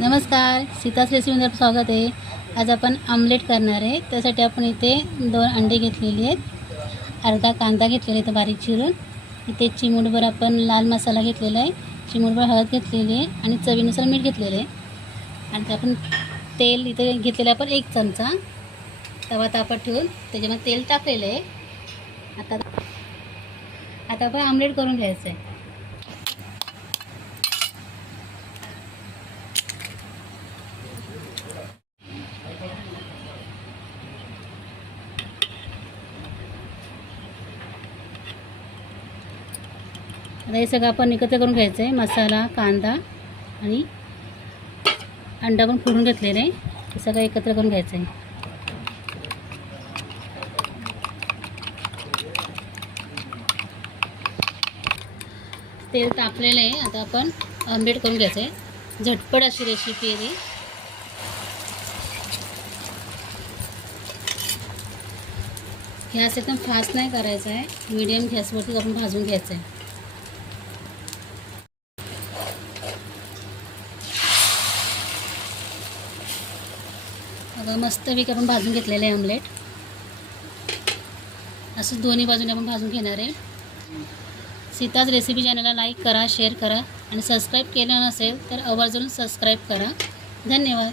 नमस्कार सीताच रेसिपीमध्ये स्वागत आहे. आज आपण आमलेट करणार आहे. त्यासाठी आपण इथे दोन अंडे घेतलेली आहेत. अर्धा कांदा घेतलेला आहे बारीक चिरून. इथे चिमूटभर आपण लाल मसाला घेतलेला आहे. चिमूटभर हळद घेतलेली आहे आणि चवीनुसार मीठ घेतलेलं आहे. आणि ते आपण तेल इथे घेतलेलं आहे आपण एक चमचा. तवा तापत ठेवून त्याच्यामध्ये तेल टाकलेलं आहे. आता आता आपण आमलेट करून घ्यायचं आहे. आता हे सगळं आपण एकत्र करून घ्यायचं आहे. मसाला कांदा आणि अंडा पण फोडून घेतलेलं आहे. हे सगळं एकत्र करून घ्यायचं आहे. तेल तापलेलं आहे. आता आपण आंबेड करून घ्यायचं आहे. झटपट अशी रेसिपी आहे ती. गॅस एकदम फास्ट नाही करायचा आहे. मीडियम गॅसवरती आपण भाजून घ्यायचं आहे. आता मस्तपैकी आपण भाजून घेतलेलं आहे ऑमलेट असं दोन्ही बाजूने आपण भाजून घेणार आहे. सीताज रेसिपी चॅनलला लाईक करा शेअर करा आणि सबस्क्राईब केलं नसेल तर आवर्जून सबस्क्राईब करा. धन्यवाद.